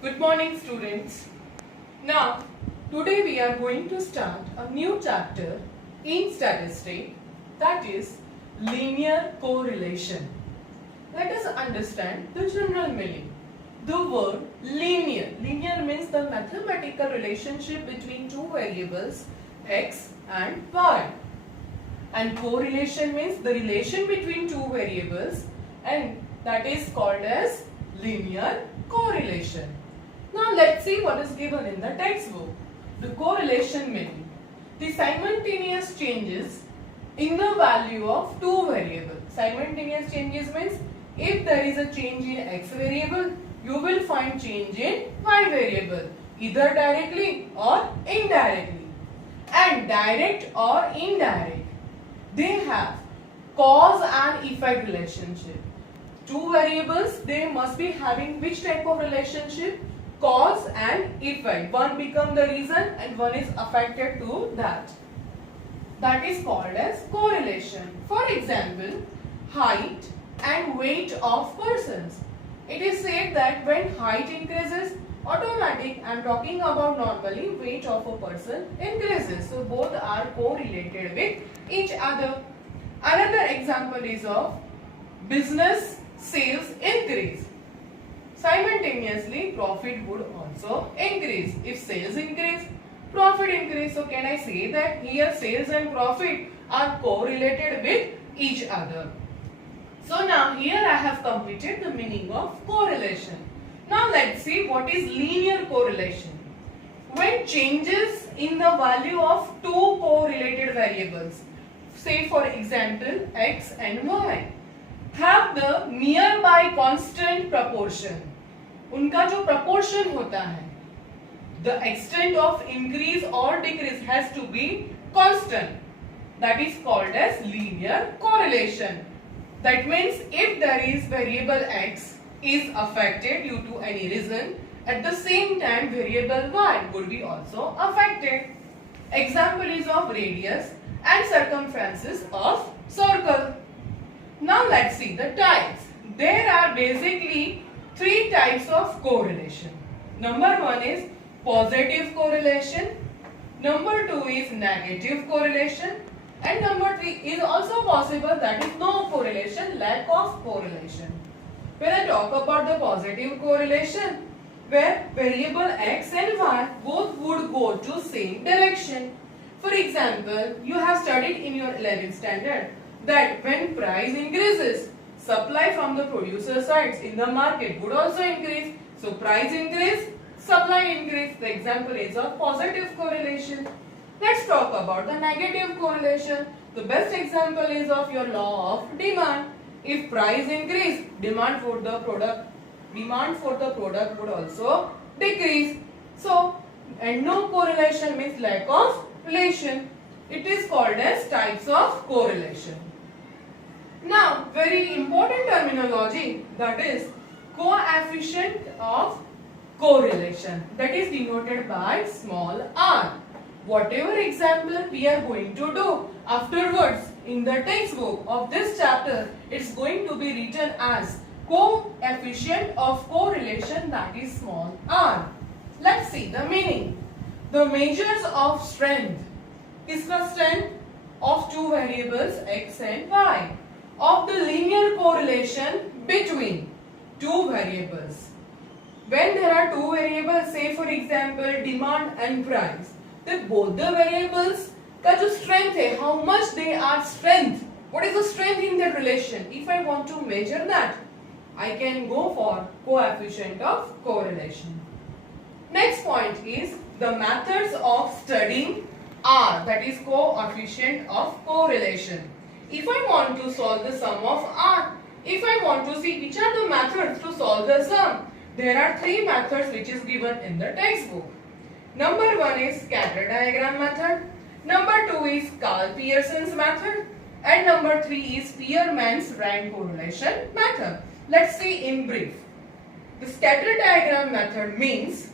Good morning, students. Now, today we are going to start a new chapter in statistics, that is linear correlation. Let us understand the general meaning. The word linear. Linear means the mathematical relationship between two variables x and y. And correlation means the relation between two variables, and that is called as linear correlation. Now let's see what is given in the textbook. The correlation meaning. The simultaneous changes in the value of two variables. Simultaneous changes means if there is a change in x variable, you will find change in y variable, either directly or indirectly. And direct or indirect, they have cause and effect relationship. Two variables, they must be having which type of relationship? Cause and effect. One become the reason and one is affected to that. That is called as correlation. For example, height and weight of persons. It is said that when height increases, automatic, I am talking about normally, weight of a person increases. So both are correlated with each other. Another example is of business sales increase. Simultaneously, profit would also increase. If sales increase, profit increase. So can I say that here sales and profit are correlated with each other? So now here I have completed the meaning of correlation. Now let's see what is linear correlation. When changes in the value of two correlated variables, say for example x and y, have the nearby constant proportion. उनका जो proportion होता है, the extent of increase or decrease has to be constant. That is called as linear correlation. That means if there is variable x is affected due to any reason, at the same time variable y would be also affected. Example is of radius and circumferences of circle. Now let's see the types. There are basically three types of correlation. Number one is positive correlation. Number two is negative correlation. And number three is also possible, that is no correlation, lack of correlation. When I talk about the positive correlation, where variable x and y both would go to same direction. For example, you have studied in your 11th standard that when price increases, supply from the producer sides in the market would also increase. So price increase, supply increase. The example is of positive correlation. Let's talk about the negative correlation. The best example is of your law of demand. If price increase, demand for the product would also decrease. So, and no correlation means lack of relation. It is called as types of correlation. Now, very important terminology, that is coefficient of correlation, that is denoted by small r. Whatever example we are going to do afterwards in the textbook of this chapter, it's going to be written as coefficient of correlation, that is small r. Let's see the meaning. The measures of strength is the strength of two variables x and y, of the linear correlation between two variables. When there are two variables, say for example demand and price, then both the variables का जो strength है, how much they are strength, what is the strength in that relation? If I want to measure that, I can go for coefficient of correlation. Next point is the methods of studying R, that is coefficient of correlation. If I want to solve the sum of R, if I want to see which are the methods to solve the sum, there are three methods which is given in the textbook. Number one is scatter diagram method. Number two is Karl Pearson's method. And number three is Spearman's rank correlation method. Let's see in brief. The scatter diagram method means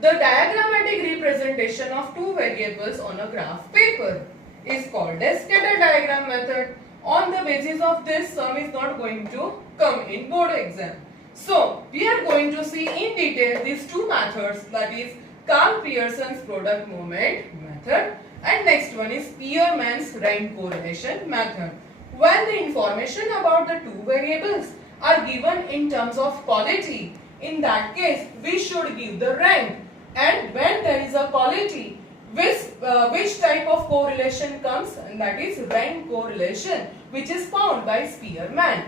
the diagrammatic representation of two variables on a graph paper is called as scatter diagram method. On the basis of this, sum is not going to come in board exam. So we are going to see in detail these two methods, that is Karl Pearson's product movement method and next one is Spearman's rank correlation method. When the information about the two variables are given in terms of quality, in that case we should give the rank, and when there is a quality, which type of correlation comes, and that is rank correlation, which is found by Spearman.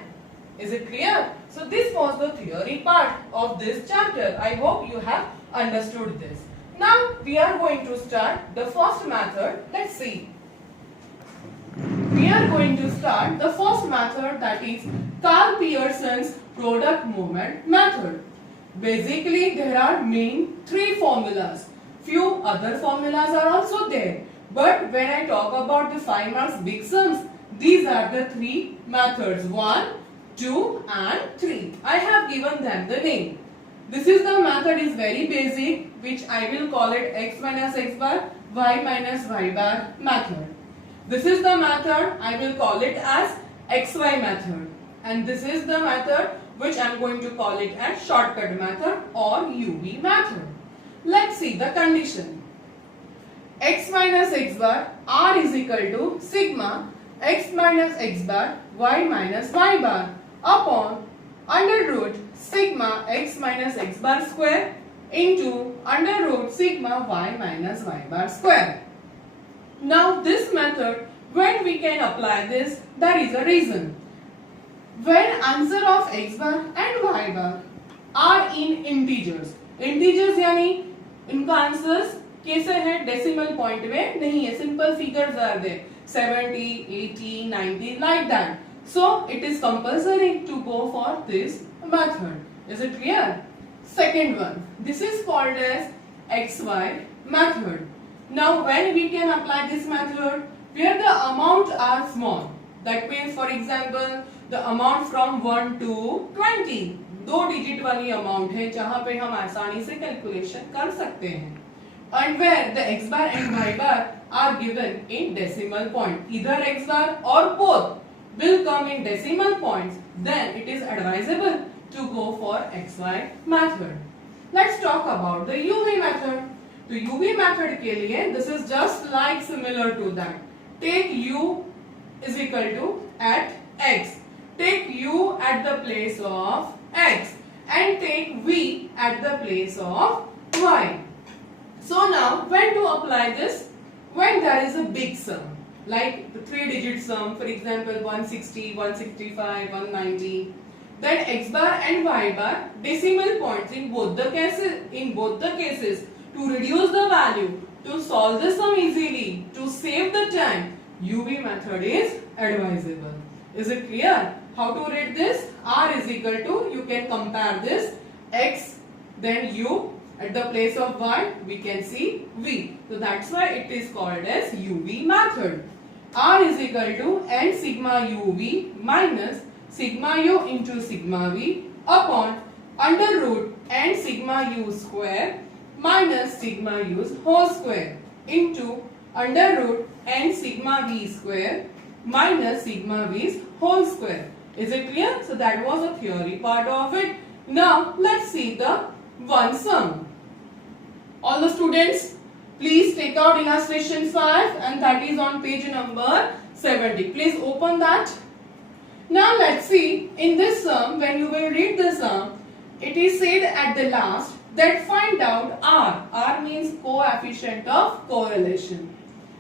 Is it clear? So this was the theory part of this chapter. I hope you have understood this. Now we are going to start the first method. Let's see. We are going to start the first method, that is Karl Pearson's product movement method. Basically there are main three formulas. Few other formulas are also there. But when I talk about the 5 marks big sums, these are the three methods. 1, 2 and 3. I have given them the name. This is the method is very basic, which I will call it x minus x bar, y minus y bar method. This is the method I will call it as xy method, and this is the method which I am going to call it as shortcut method or UV method. Let's see the condition. X minus x bar r is equal to sigma x minus x bar y minus y bar upon under root sigma x minus x bar square into under root sigma y minus y bar square. Now this method, when we can apply this, there is a reason. When answer of x bar and y bar are in integers यानी इनका answers कैसे है, decimal point में नहीं है, simple figures are there 70, 80, 90 like that. So it is compulsory to go for this method. Is it clear? Second one, this is called as XY method. Now when we can apply this method, where the amount are small, that means for example the amount from 1 to 20, 2 digit वाली amount है जहां पे हम आसानी से calculation कर सकते हैं, and where the x bar and y bar are given in decimal point, either x bar or both will come in decimal points, then it is advisable to go for XY method. Let's talk about the UV method. तो UV method के लिए this is just like similar to that. Take u is equal to at x. Take u at the place of x and take v at the place of y. So now when to apply this? When there is a big sum, like the 3-digit sum, for example 160, 165, 190, then x bar and y bar decimal points in both the cases, to reduce the value, to solve the sum easily, to save the time, UV method is advisable. Is it clear? How to read this? R is equal to, you can compare this, x, then u, at the place of y, we can see v. So that's why it is called as UV method. R is equal to n sigma uv minus sigma u into sigma v upon under root n sigma u square minus sigma u's whole square into under root n sigma v square minus sigma v's whole square. Is it clear? So that was a theory part of it. Now let's see the one sum. All the students, please take out illustration 5 and that is on page number 70. Please open that. Now let's see, in this sum, when you will read the sum, it is said at the last that find out R. R means coefficient of correlation.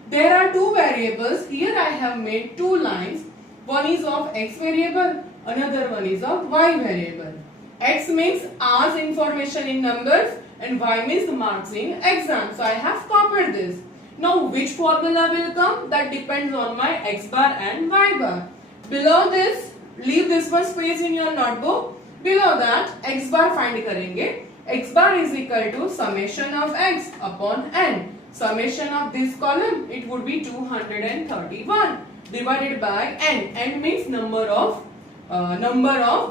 There are two variables. Here I have made two lines. One is of x variable, another one is of y variable. X means R's information in numbers and y means the marks in exam. So I have copied this. Now which formula will come? That depends on my x bar and y bar. Below this, leave this one space in your notebook. Below that, x bar find करेंगे. X bar is equal to summation of x upon n. Summation of this column, it would be 231 divided by n. N means number of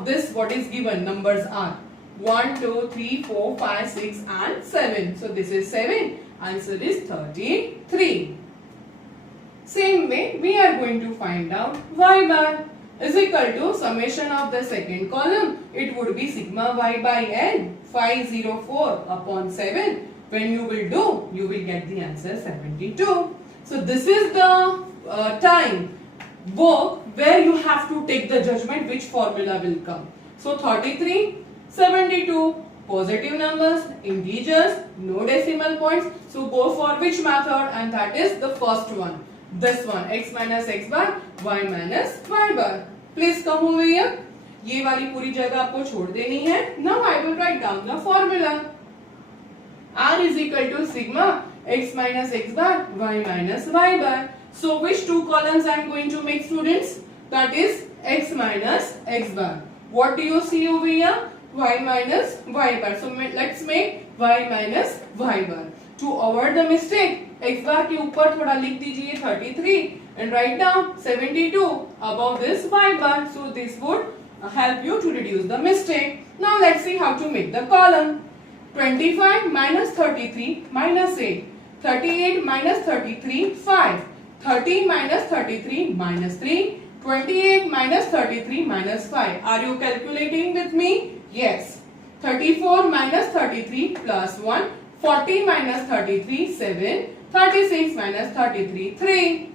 this what is given. Numbers are 1, 2, 3, 4, 5, 6 and 7. So this is 7. Answer is 33. Same way we are going to find out y bar. is equal to summation of the second column. It would be sigma y by n 504 upon 7. When you will do, you will get the answer 72. So this is the time work where you have to take the judgment which formula will come. So 33, 72, positive numbers, integers, no decimal points. So go for which method? And that is the first one. This one, x minus x bar, y minus y bar. Please come over here. ये वाली पूरी जगह आपको छोड़ देनी है. Now I will write down the formula. R is equal to sigma x minus x bar, y minus y bar. So which two columns I am going to make, students? That is x minus x bar. What do you see over here? Y minus y bar. So let's make y minus y bar. To avoid the mistake, x bar के ऊपर थोड़ा लिख दीजिए 33 and write down 72 above this y bar. So this would help you to reduce the mistake. Now let's see how to make the column. 25 minus 33 minus 8. 38 minus 33 5. 30 minus 33 minus 3. 28 minus 33 minus 5. Are you calculating with me? Yes. 34 minus 33 plus 1. 40 minus 33 7. 36 minus 33 3.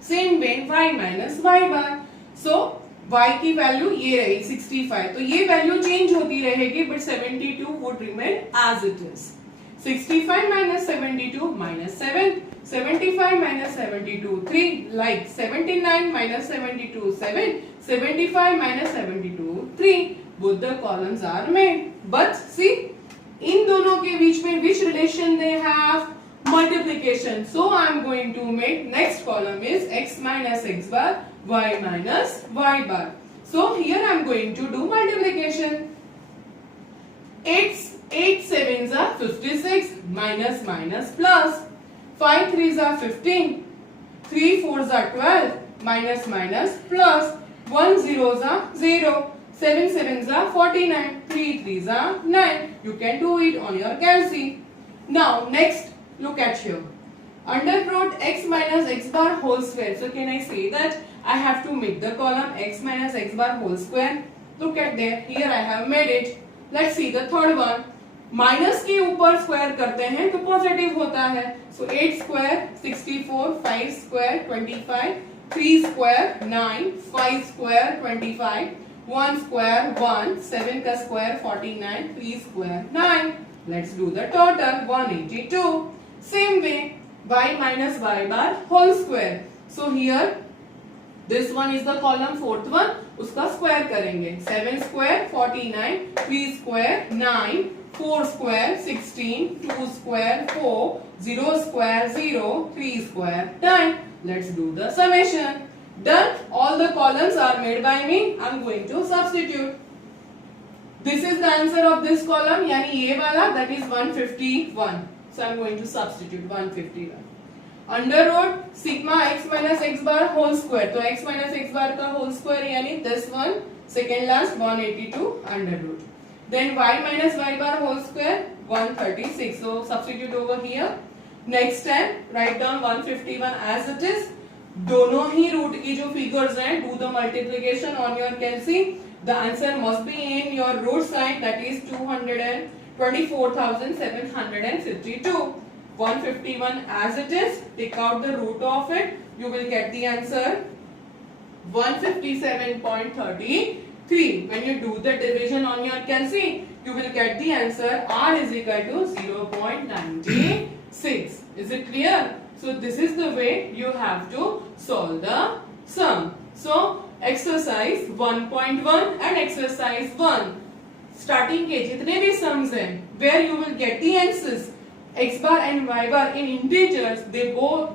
Same way y minus y bar. So y की value ये रही 65. तो ये value change होती रहेगी but 72 would remain as it is. 65 minus 72 minus 7. 75 minus 72 3. Like 79 minus 72 7. 75 minus 72 3. Both the columns are made. But see, इन दोनों के बीच में which relation they have? Multiplication. So I am going to make next column is x minus x bar, y minus y bar. So here I am going to do multiplication. 8 sevens are 56 minus minus plus. 5 threes are 15. 3 fours are 12 minus minus plus. 1 zeros are 0. 7 sevens are 49. 3 threes are 9. You can do it on your calci. Now next. Look at here. Under root x minus x bar whole square. So can I say that I have to make the column x minus x bar whole square? Look at there. Here I have made it. Let's see the third one. Minus के ऊपर square करते हैं तो positive होता है. So 8 square 64, 5 square 25, 3 square 9, 5 square 25, 1 square 1, 7 का square 49, 3 square 9. Let's do the total 182. Same way y minus y bar whole square. So here this one is the column fourth one. उसका square करेंगे. 7 square 49, 3 square 9, 4 square 16, 2 square 4, 0 square 0, 3 square 9. Let's do the summation. Done. All the columns are made by me. I'm going to substitute. This is the answer of this column. यानी ये वाला that is 151. So I'm going to substitute 151. Under root sigma x minus x bar whole square. तो x minus x bar का whole square यानी this one second last 182 under root. Then y minus y bar whole square 136. So substitute over here. Next time write down 151 as it is. दोनों ही root की जो figures हैं do the multiplication on your calci. The answer must be in your root side, that is 224,752. 151 as it is. Take out the root of it. You will get the answer 157.33. When you do the division on your calci, you will get the answer R is equal to 0.96. Is it clear? So this is the way you have to solve the sum. So exercise 1.1 and exercise 1 starting के जितने भी sums हैं where you will get the answers x bar and y bar in integers, they all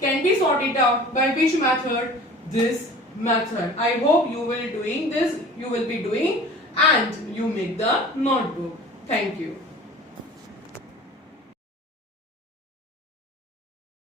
can be sorted out by which method? This method. I hope you will be doing and you make the notebook. Thank you.